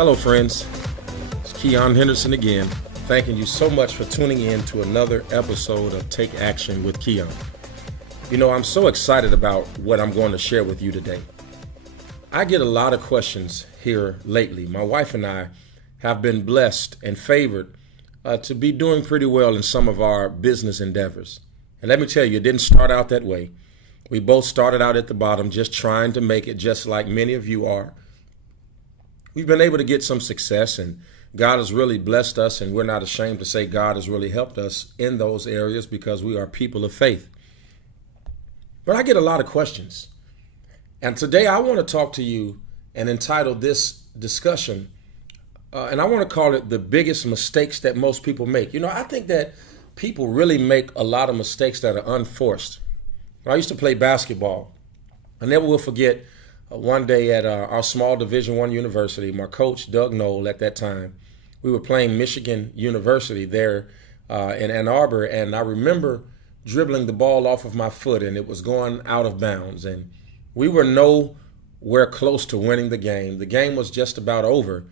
Hello, friends. It's Keion Henderson again, thanking you so much for tuning in to another episode of Take Action with Keion. You know, I'm so excited about what I'm going to share with you today. I get a lot of questions here lately. My wife and I have been blessed and favored to be doing pretty well in some of our business endeavors. And let me tell you, it didn't start out that way. We both started out at the bottom, just trying to make it, just like many of you are. We've been able to get some success, and God has really blessed us, and we're not ashamed to say God has really helped us in those areas because we are people of faith. But I get a lot of questions. And today I want to talk to you and entitle this discussion, and I want to call it the biggest mistakes that most people make. You know, I think that people really make a lot of mistakes that are unforced. When I used to play basketball, I never will forget one day at our small Division I university, my coach, Doug Knoll, at that time, we were playing Michigan University there in Ann Arbor, and I remember dribbling the ball off of my foot, and it was going out of bounds, and we were nowhere close to winning the game. The game was just about over,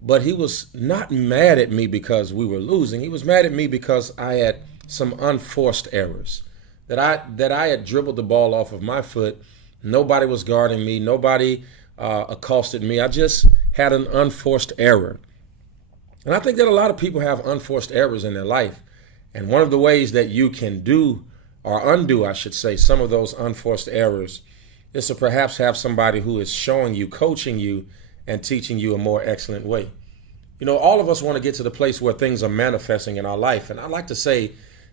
but he was not mad at me because we were losing. He was mad at me because I had some unforced errors, that I had dribbled the ball off of my foot. Nobody was guarding me. Nobody accosted me. I just had an unforced error. And I think that a lot of people have unforced errors in their life. And one of the ways that you can do, or undo, I should say, some of those unforced errors is to perhaps have somebody who is showing you, coaching you, and teaching you a more excellent way. You know, all of us want to get to the place where things are manifesting in our life. And I like to say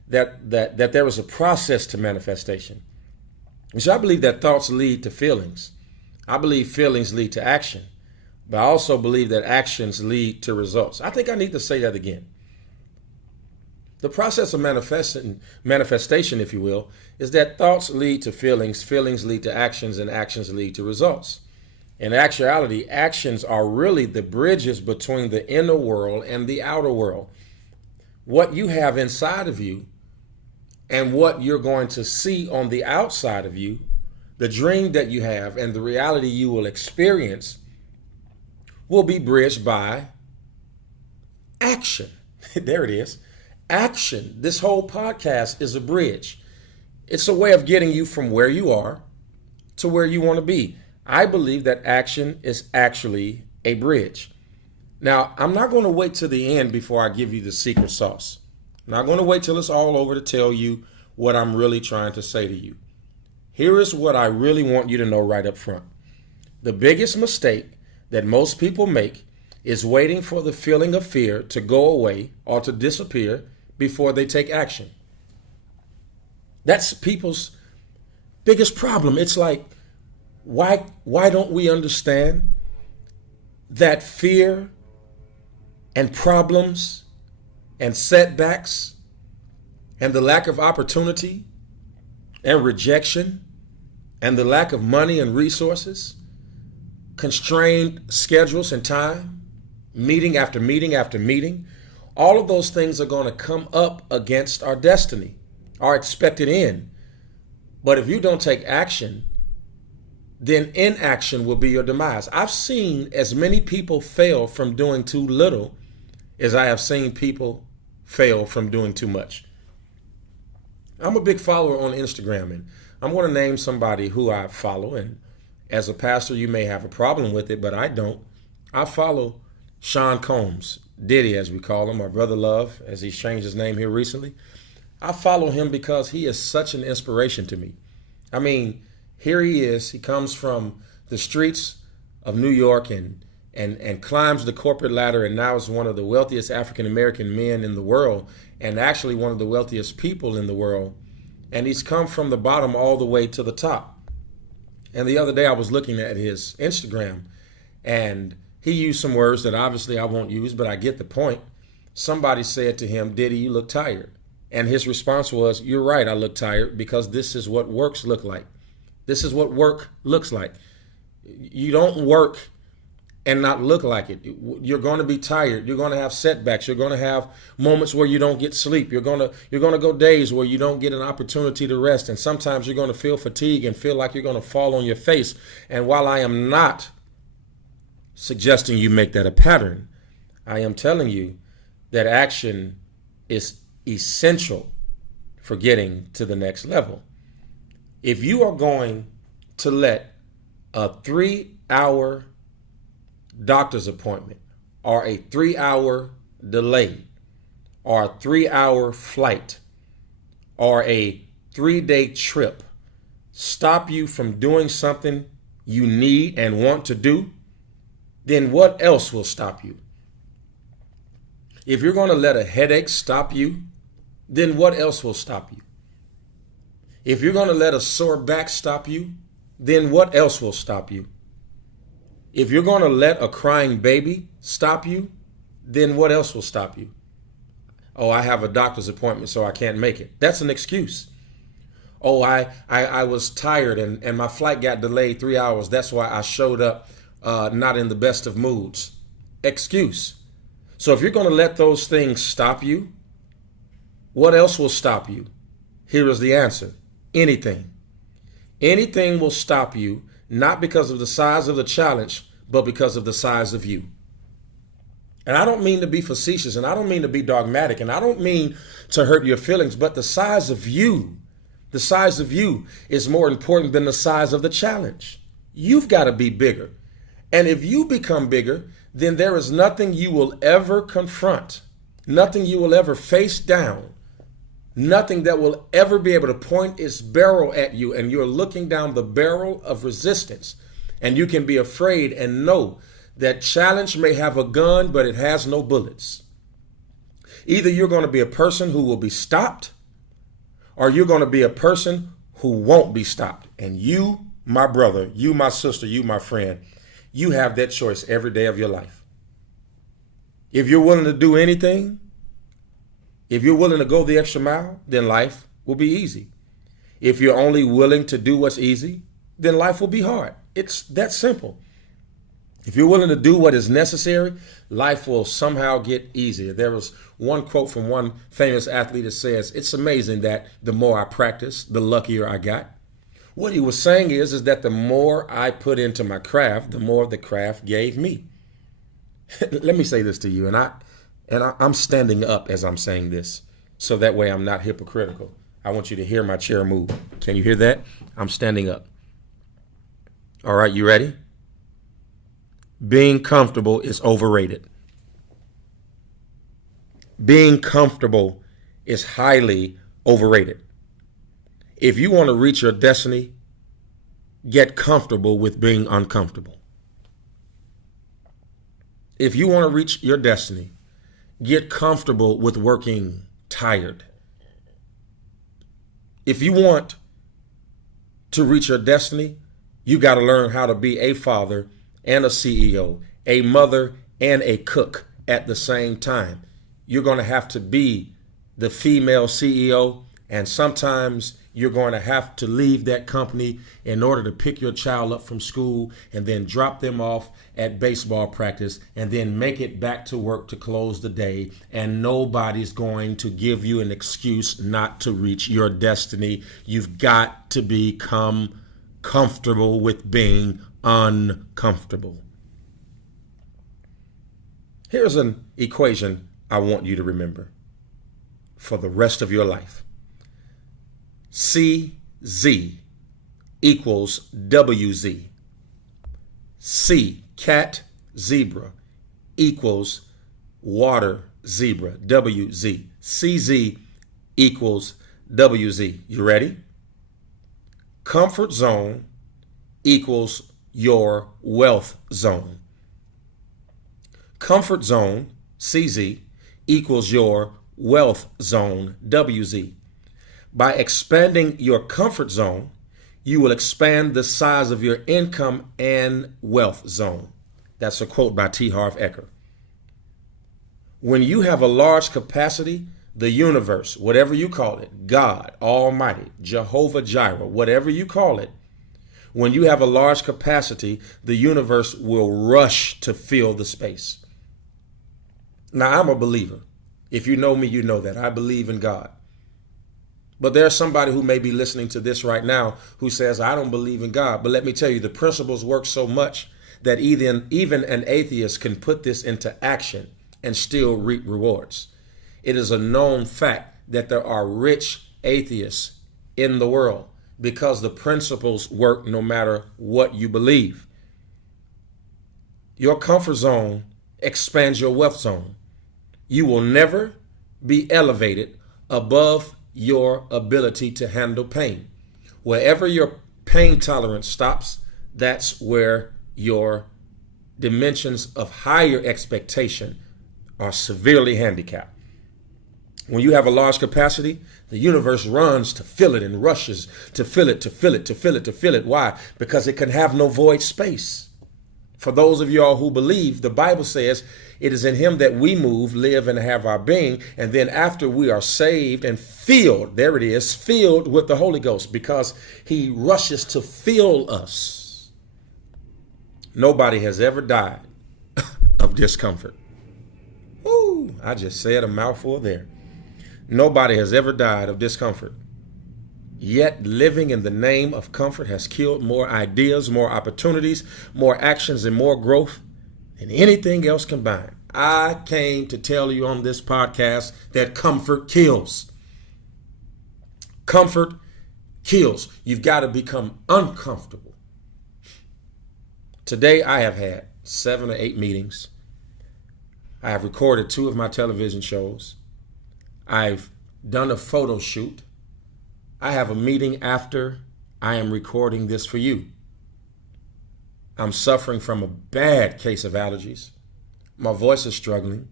that there is a process to manifestation. So I believe that thoughts lead to feelings. I believe feelings lead to action. But I also believe that actions lead to results. I think I need to say that again. The process of manifestation, if you will, is that thoughts lead to feelings, feelings lead to actions, and actions lead to results. In actuality, actions are really the bridges between the inner world and the outer world. What you have inside of you and what you're going to see on the outside of you, the dream that you have and the reality you will experience will be bridged by action. There it is. Action. This whole podcast is a bridge. It's a way of getting you from where you are to where you want to be. I believe that action is actually a bridge. Now, I'm not going to wait till the end before I give you the secret sauce. I'm not going to wait till it's all over to tell you what I'm really trying to say to you. Here is what I really want you to know right up front. The biggest mistake that most people make is waiting for the feeling of fear to go away or to disappear before they take action. That's people's biggest problem. It's like, why don't we understand that fear and problems and setbacks and the lack of opportunity and rejection and the lack of money and resources, constrained schedules and time, meeting after meeting after meeting, all of those things are going to come up against our destiny, our expected end. But if you don't take action, then inaction will be your demise. I've seen as many people fail from doing too little as I have seen people fail from doing too much. I'm a big follower on Instagram, and I'm going to name somebody who I follow. And as a pastor, you may have a problem with it, but I don't. I follow Sean Combs, Diddy as we call him, or Brother Love, as he's changed his name here recently. I follow him because he is such an inspiration to me. I mean, here he is. He comes from the streets of New York and climbs the corporate ladder, and now is one of the wealthiest African-American men in the world, and actually one of the wealthiest people in the world. And he's come from the bottom all the way to the top. And the other day I was looking at his Instagram, and he used some words that obviously I won't use, but I get the point. Somebody said to him, "Diddy, you look tired." And his response was, "You're right, I look tired because this is what works look like. This is what work looks like. You don't work and not look like it. You're going to be tired. You're going to have setbacks. You're going to have moments where you don't get sleep. You're going to go days where you don't get an opportunity to rest. And sometimes you're going to feel fatigue and feel like you're going to fall on your face. And while I am not suggesting you make that a pattern. I am telling you that action is essential for getting to the next level. If you are going to let a 3-hour doctor's appointment or a 3-hour delay or a 3-hour flight or a 3-day trip stop you from doing something you need and want to do, then what else will stop you? If you're going to let a headache stop you, then what else will stop you? If you're going to let a sore back stop you, then what else will stop you? If you're going to let a crying baby stop you, then what else will stop you? Oh, I have a doctor's appointment, so I can't make it. That's an excuse. Oh, I was tired and my flight got delayed 3 hours. That's why I showed up not in the best of moods. Excuse. So if you're going to let those things stop you, what else will stop you? Here is the answer. Anything. Anything will stop you, not because of the size of the challenge, but because of the size of you. And I don't mean to be facetious, and I don't mean to be dogmatic, and I don't mean to hurt your feelings, but the size of you is more important than the size of the challenge. You've got to be bigger. And if you become bigger, then there is nothing you will ever confront, nothing you will ever face down, nothing that will ever be able to point its barrel at you, and you're looking down the barrel of resistance, and you can be afraid and know that challenge may have a gun, but it has no bullets. Either you're going to be a person who will be stopped, or you're going to be a person who won't be stopped. And you, my brother, you, my sister, you, my friend, you have that choice every day of your life. If you're willing to do anything, if you're willing to go the extra mile, then life will be easy. If you're only willing to do what's easy, then life will be hard. It's that simple. If you're willing to do what is necessary, life will somehow get easier. There was one quote from one famous athlete that says, "It's amazing that the more I practice, the luckier I got." What he was saying is that the more I put into my craft, the more the craft gave me. Let me say this to you, and I'm standing up as I'm saying this, so that way I'm not hypocritical. I want you to hear my chair move. Can you hear that? I'm standing up. All right, you ready? Being comfortable is overrated. Being comfortable is highly overrated. If you want to reach your destiny, get comfortable with being uncomfortable. If you want to reach your destiny, get comfortable with working tired. If you want to reach your destiny, you got to learn how to be a father and a CEO, a mother and a cook at the same time. You're going to have to be the female CEO, and sometimes you're going to have to leave that company in order to pick your child up from school and then drop them off at baseball practice and then make it back to work to close the day. And nobody's going to give you an excuse not to reach your destiny. You've got to become comfortable with being uncomfortable. Here's an equation I want you to remember for the rest of your life. CZ equals WZ. C, cat, zebra, equals water, zebra, WZ. CZ equals WZ. You ready? Comfort zone equals your wealth zone. Comfort zone, CZ, equals your wealth zone, WZ. By expanding your comfort zone, you will expand the size of your income and wealth zone. That's a quote by T. Harv Eker. When you have a large capacity, the universe, whatever you call it, God, Almighty, Jehovah Jireh, whatever you call it, when you have a large capacity, the universe will rush to fill the space. Now, I'm a believer. If you know me, you know that. I believe in God. But there's somebody who may be listening to this right now who says, I don't believe in God. But let me tell you, the principles work so much that even an atheist can put this into action and still reap rewards. It is a known fact that there are rich atheists in the world because the principles work no matter what you believe. Your comfort zone expands your wealth zone. You will never be elevated above your ability to handle pain. Wherever your pain tolerance stops, that's where your dimensions of higher expectation are severely handicapped. When you have a large capacity, the universe runs to fill it and rushes to fill it, to fill it, to fill it, to fill it. Why? Because it can have no void space. For those of y'all who believe, the Bible says it is in him that we move, live, and have our being. And then after we are saved and filled, there it is, filled with the Holy Ghost, because he rushes to fill us. Nobody has ever died of discomfort. Ooh, I just said a mouthful there. Nobody has ever died of discomfort. Yet living in the name of comfort has killed more ideas, more opportunities, more actions, and more growth than anything else combined. I came to tell you on this podcast that comfort kills. Comfort kills. You've got to become uncomfortable. Today I have had 7 or 8 meetings. I have recorded 2 of my television shows. I've done a photo shoot. I have a meeting after I am recording this for you. I'm suffering from a bad case of allergies. My voice is struggling.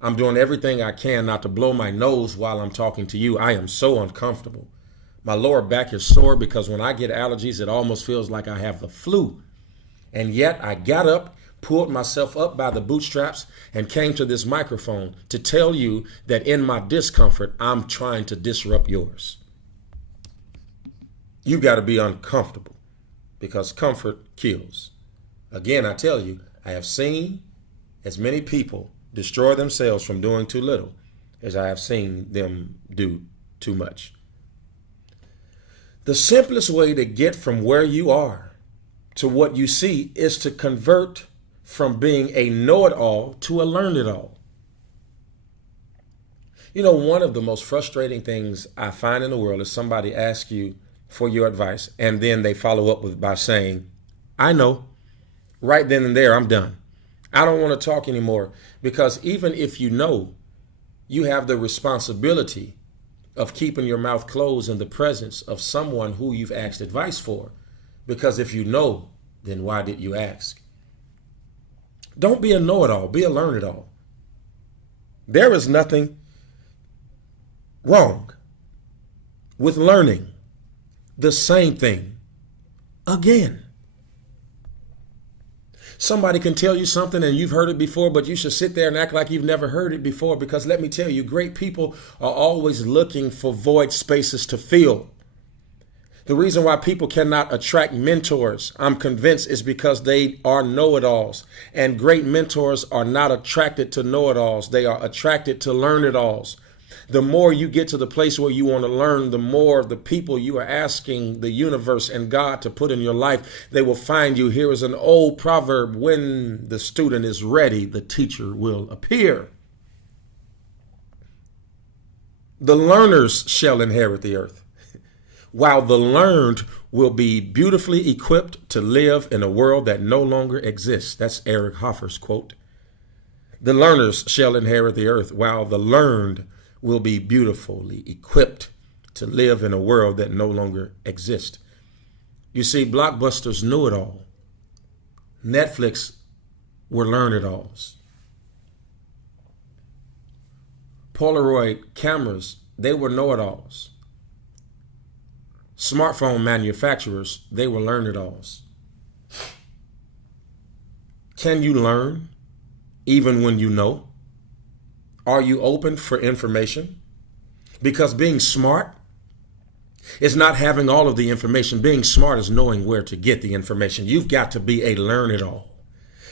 I'm doing everything I can not to blow my nose while I'm talking to you. I am so uncomfortable. My lower back is sore because when I get allergies, it almost feels like I have the flu. And yet I got up, pulled myself up by the bootstraps, and came to this microphone to tell you that in my discomfort, I'm trying to disrupt yours. You got to be uncomfortable because comfort kills. Again, I tell you, I have seen as many people destroy themselves from doing too little as I have seen them do too much. The simplest way to get from where you are to what you see is to convert from being a know-it-all to a learn-it-all. You know, one of the most frustrating things I find in the world is somebody asks you for your advice and then they follow up by saying, I know. Right then and there, I'm done. I don't want to talk anymore, because even if you know, you have the responsibility of keeping your mouth closed in the presence of someone who you've asked advice for. Because if you know, then why did you ask? Don't be a know-it-all, be a learn-it-all. There is nothing wrong with learning the same thing again. Somebody can tell you something and you've heard it before, but you should sit there and act like you've never heard it before, because let me tell you, great people are always looking for void spaces to fill. The reason why people cannot attract mentors, I'm convinced, is because they are know-it-alls. And great mentors are not attracted to know-it-alls. They are attracted to learn-it-alls. The more you get to the place where you want to learn, the more the people you are asking the universe and God to put in your life, they will find you. Here is an old proverb: when the student is ready, the teacher will appear. The learners shall inherit the earth, while the learned will be beautifully equipped to live in a world that no longer exists. That's Eric Hoffer's quote. The learners shall inherit the earth, while the learned will be beautifully equipped to live in a world that no longer exists. You see, blockbusters knew it all. Netflix were learn-it-alls. Polaroid cameras, they were know-it-alls. Smartphone manufacturers, they were learn-it-alls. Can you learn even when you know? Are you open for information? Because being smart is not having all of the information. Being smart is knowing where to get the information. You've got to be a learn-it-all.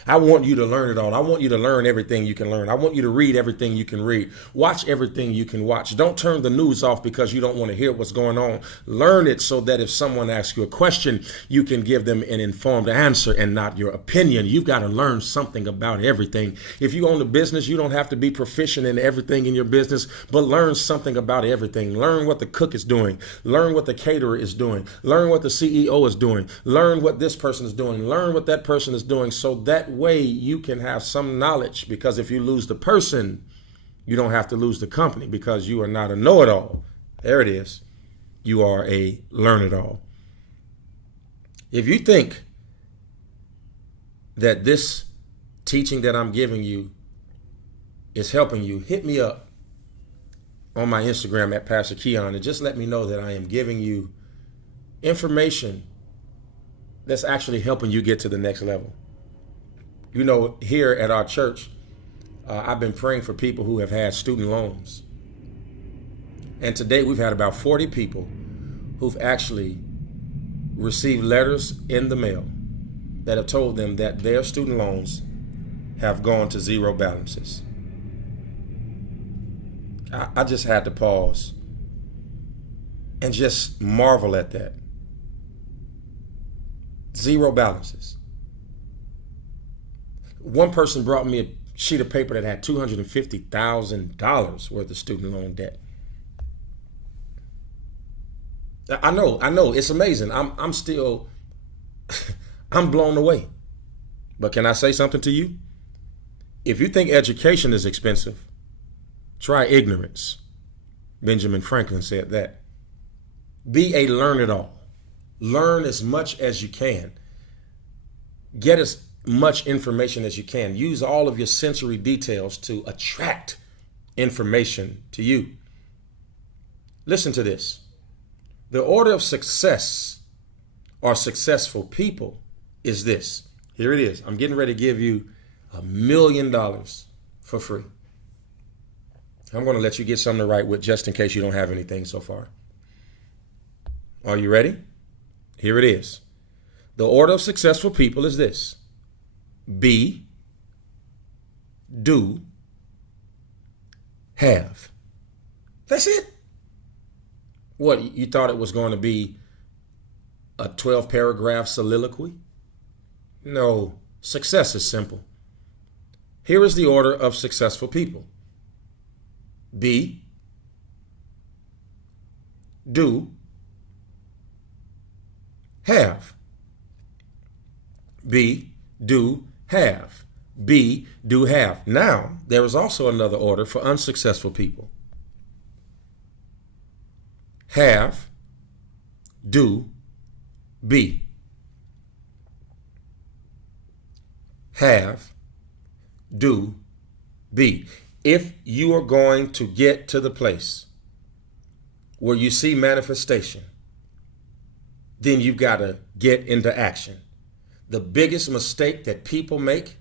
I want you to learn it all. I want you to learn everything you can learn. I want you to read everything you can read. Watch everything you can watch. Don't turn the news off because you don't want to hear what's going on. Learn it so that if someone asks you a question, you can give them an informed answer and not your opinion. You've got to learn something about everything. If you own a business, you don't have to be proficient in everything in your business, but learn something about everything. Learn what the cook is doing. Learn what the caterer is doing. Learn what the CEO is doing. Learn what this person is doing. Learn what that person is doing, so that way you can have some knowledge, because if you lose the person, you don't have to lose the company, because you are not a know-it-all. There it is. You are a learn-it-all. If you think that this teaching that I'm giving you is helping you, hit me up on my Instagram at Pastor Keion and just let me know that I am giving you information that's actually helping you get to the next level. You know, here at our church, I've been praying for people who have had student loans. And to date, we've had about 40 people who've actually received letters in the mail that have told them that their student loans have gone to zero balances. I just had to pause and just marvel at that. Zero balances. One person brought me a sheet of paper that had $250,000 worth of student loan debt. I know, it's amazing. I'm still, I'm blown away. But can I say something to you? If you think education is expensive, try ignorance. Benjamin Franklin said that. Be a learn-it-all. Learn as much as you can. Get as much information as you can. Use all of your sensory details to attract information to you. Listen to this. The order of success or successful people is this. Here it is. I'm getting ready to give you $1 million for free. I'm going to let you get something to write with just in case you don't have anything so far. Are you ready? Here it is. The order of successful people is this. Be, do, have. That's it. What, you thought it was going to be a 12-paragraph soliloquy? No, success is simple. Here is the order of successful people. Be, do, have. Be, do, have. Be, do, have. Now, there is also another order for unsuccessful people. Have, do, be. Have, do, be. If you are going to get to the place where you see manifestation, then you've got to get into action. The biggest mistake that people make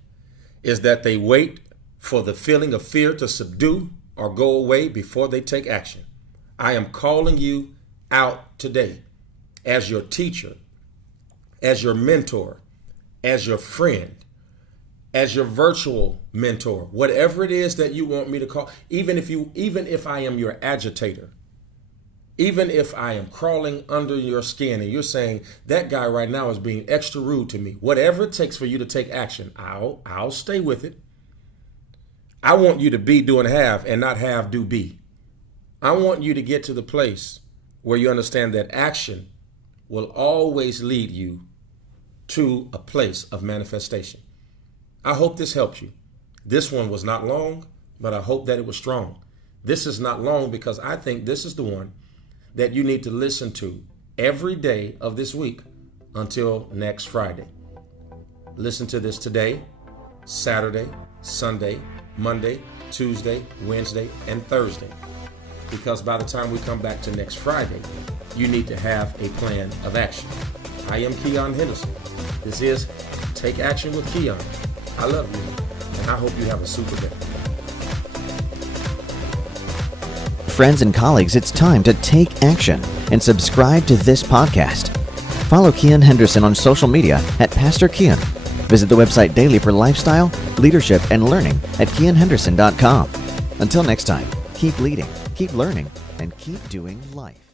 is that they wait for the feeling of fear to subdue or go away before they take action. I am calling you out today as your teacher, as your mentor, as your friend, as your virtual mentor, whatever it is that you want me to call, even if I am your agitator, even if I am crawling under your skin and you're saying that guy right now is being extra rude to me, whatever it takes for you to take action, I'll stay with it. I want you to be, do, and have, and not have, do, be. I want you to get to the place where you understand that action will always lead you to a place of manifestation. I hope this helped you. This one was not long, but I hope that it was strong. This is not long because I think this is the one that you need to listen to every day of this week until next Friday. Listen to this today, Saturday, Sunday, Monday, Tuesday, Wednesday, and Thursday. Because by the time we come back to next Friday, you need to have a plan of action. I am Keion Henderson. This is Take Action with Keion. I love you, and I hope you have a super day. Friends and colleagues, it's time to take action and subscribe to this podcast. Follow Keion Henderson on social media at Pastor Keion. Visit the website daily for lifestyle, leadership, and learning at KeionHenderson.com. Until next time, keep leading, keep learning, and keep doing life.